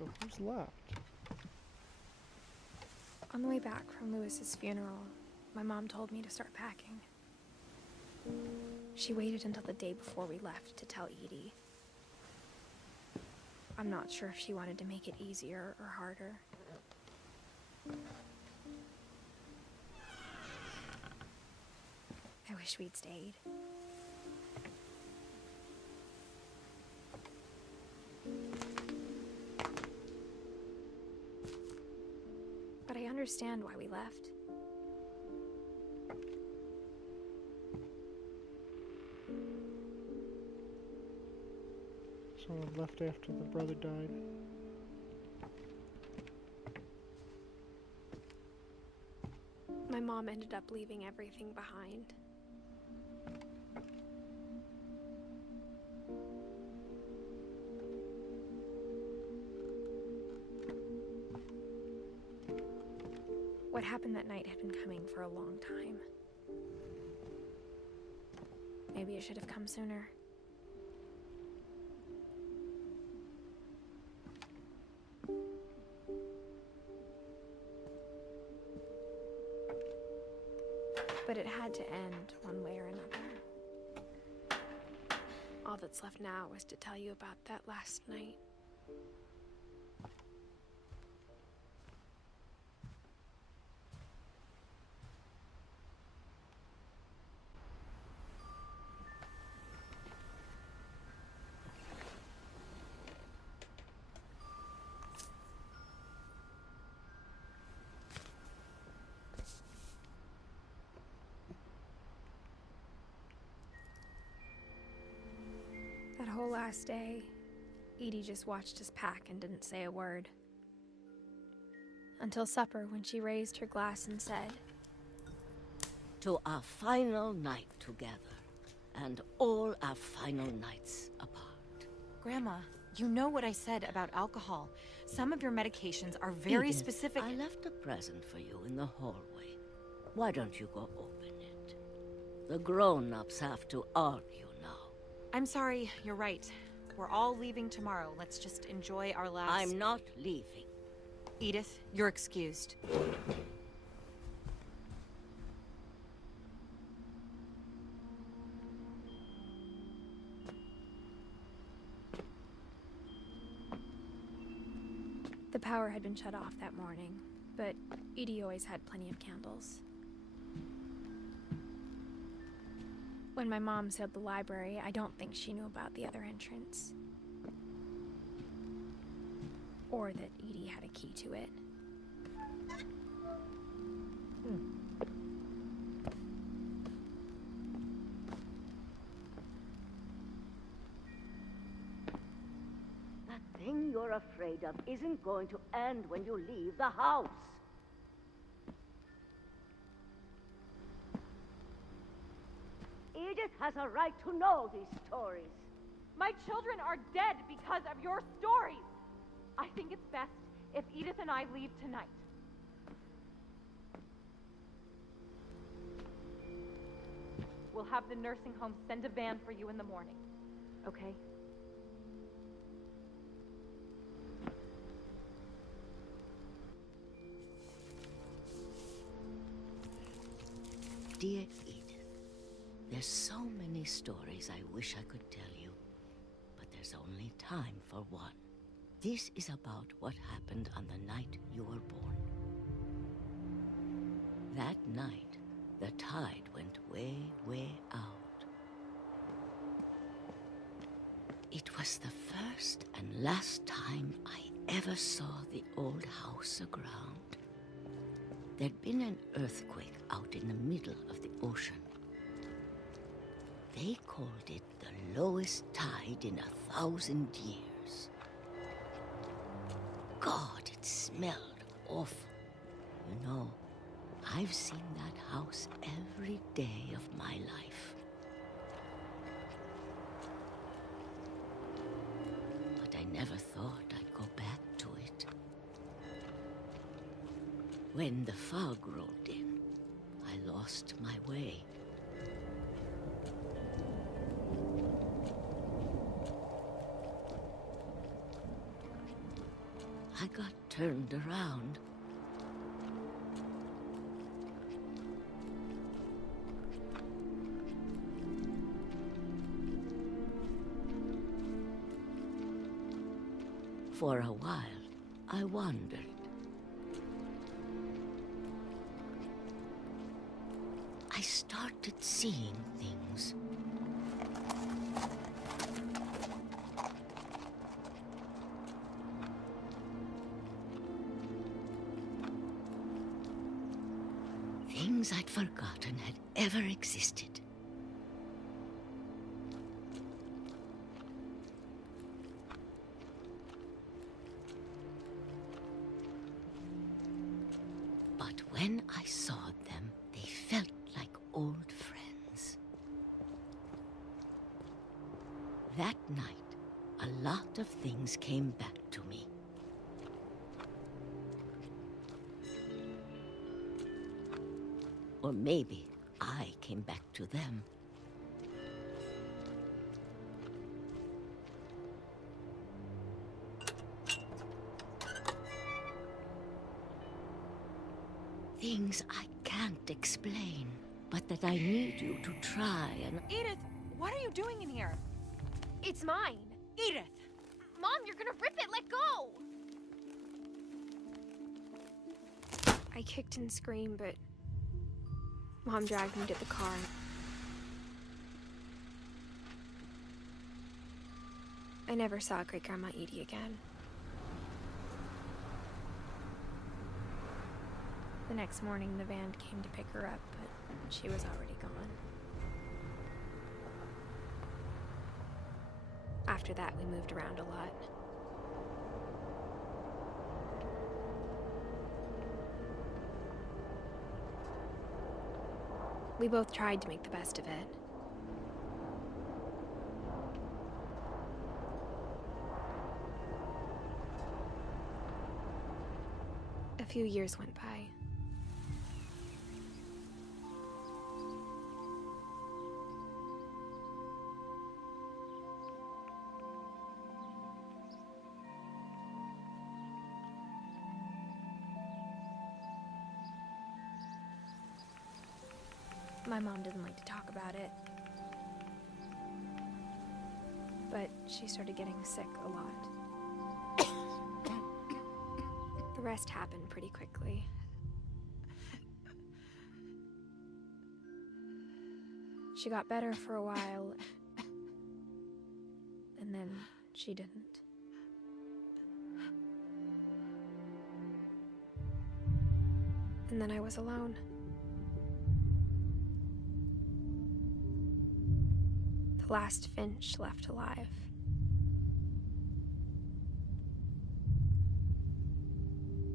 So who's left? On the way back from Lewis's funeral, my mom told me to start packing. She waited until the day before we left to tell Edie. I'm not sure if she wanted to make it easier or harder. I wish we'd stayed. But I understand why we left. Someone left after the brother died. My mom ended up leaving everything behind. What happened that night had been coming for a long time. Maybe it should have come sooner. But it had to end one way or another. All that's left now is to tell you about that last night. That whole last day, Edie just watched us pack and didn't say a word. Until supper, when she raised her glass and said, "To our final night together, and all our final nights apart." Grandma, you know what I said about alcohol. Some of your medications are very Edith, specific. I left a present for you in the hallway. Why don't you go open it? The grown-ups have to argue now. I'm sorry, you're right. We're all leaving tomorrow. Let's just enjoy our last... I'm not leaving. Edith, you're excused. the power had been shut off that morning, but Edie always had plenty of candles. When my mom said the library, I don't think she knew about the other entrance. Or that Edie had a key to it. That thing you're afraid of isn't going to end when you leave the house. Edith has a right to know these stories. My children are dead because of your stories. I think it's best if Edith and I leave tonight. We'll have the nursing home send a van for you in the morning, okay? Dear Edith, there's so many stories I wish I could tell you, but there's only time for one. This is about what happened on the night you were born. That night, the tide went way, way out. It was the first and last time I ever saw the old house aground. There'd been an earthquake out in the middle of the ocean. They called it the lowest tide in 1,000 years. God, it smelled awful. You know, I've seen that house every day of my life. But I never thought I'd go back to it. When the fog rolled in, I lost my way. I got turned around. For a while, I wandered. I started seeing things. Things I'd forgotten had ever existed. But when I saw them, they felt like old friends. That night, a lot of things came back to me. Or maybe I came back to them. Things I can't explain, but that I need you to try and... Edith, what are you doing in here? It's mine. Edith! Mom, you're gonna rip it. Let go! I kicked and screamed, but Mom dragged me to the car. I never saw Great-Grandma Edie again. The next morning, the van came to pick her up, but she was already gone. After that, we moved around a lot. We both tried to make the best of it. A few years went by. My mom didn't like to talk about it. But she started getting sick a lot. The rest happened pretty quickly. She got better for a while, and then she didn't. And then I was alone. The last Finch left alive.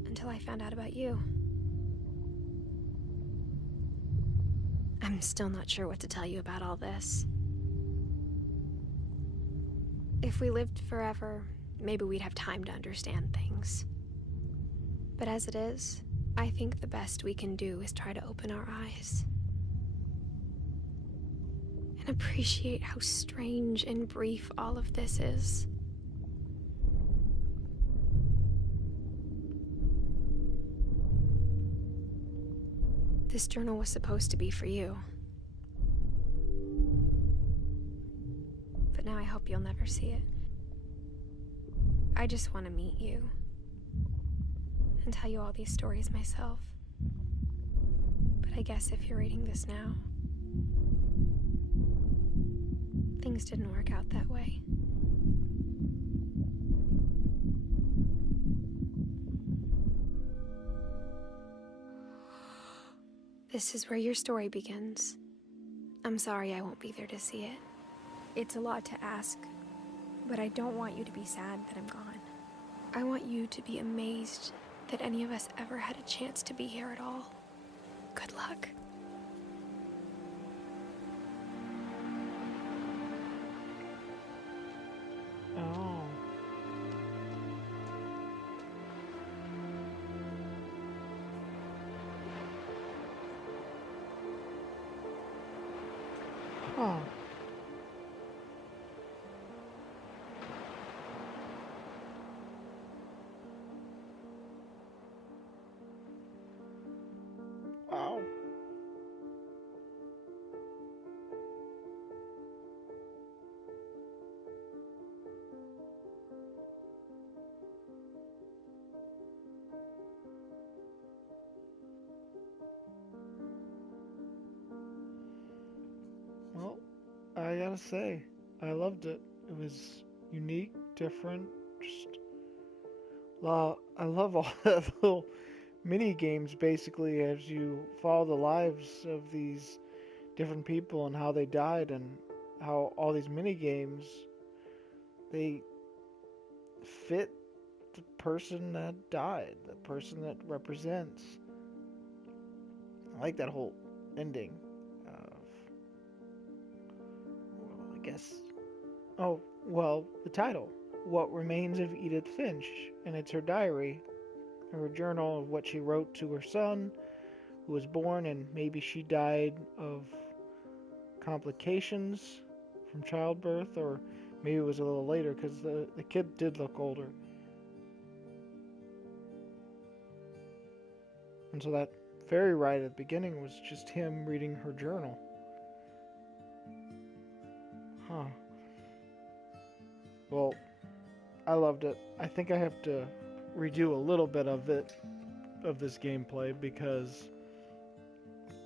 Until I found out about you. I'm still not sure what to tell you about all this. If we lived forever, maybe we'd have time to understand things. But as it is, I think the best we can do is try to open our eyes. And appreciate how strange and brief all of this is. This journal was supposed to be for you. But now I hope you'll never see it. I just want to meet you. And tell you all these stories myself. But I guess if you're reading this now, things didn't work out that way. This is where your story begins. I'm sorry I won't be there to see it. It's a lot to ask, but I don't want you to be sad that I'm gone. I want you to be amazed that any of us ever had a chance to be here at all. Good luck. Oh. Huh. Well, I gotta say, I loved it. It was unique, different, just I love all the little mini games basically as you follow the lives of these different people and how they died and how all these mini games they fit the person that died, the person that represents. I like that whole ending of, well, I guess, oh, well, the title, What Remains of Edith Finch, and it's her diary, her journal of what she wrote to her son, who was born, and maybe she died of complications from childbirth, or maybe it was a little later, because the kid did look older. And so that fairy ride at the beginning was just him reading her journal. Huh. Well, I loved it. I think I have to redo a little bit of it, of this gameplay, because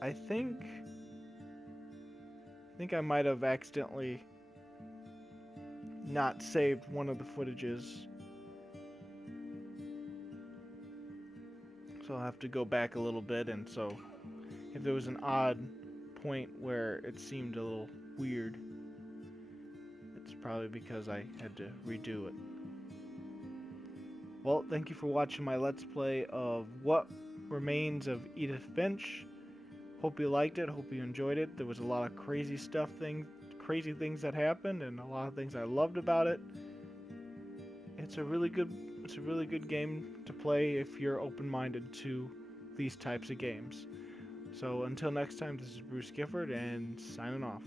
I think I might have accidentally not saved one of the footages. So I'll have to go back a little bit, and so if there was an odd point where it seemed a little weird, it's probably because I had to redo it. Well, thank you for watching my Let's Play of What Remains of Edith Finch. Hope you liked it, hope you enjoyed it. There was a lot of crazy things that happened, and a lot of things I loved about it. It's a really good game to play if you're open-minded to these types of games. So until next time, this is Bruce Gifford, and signing off.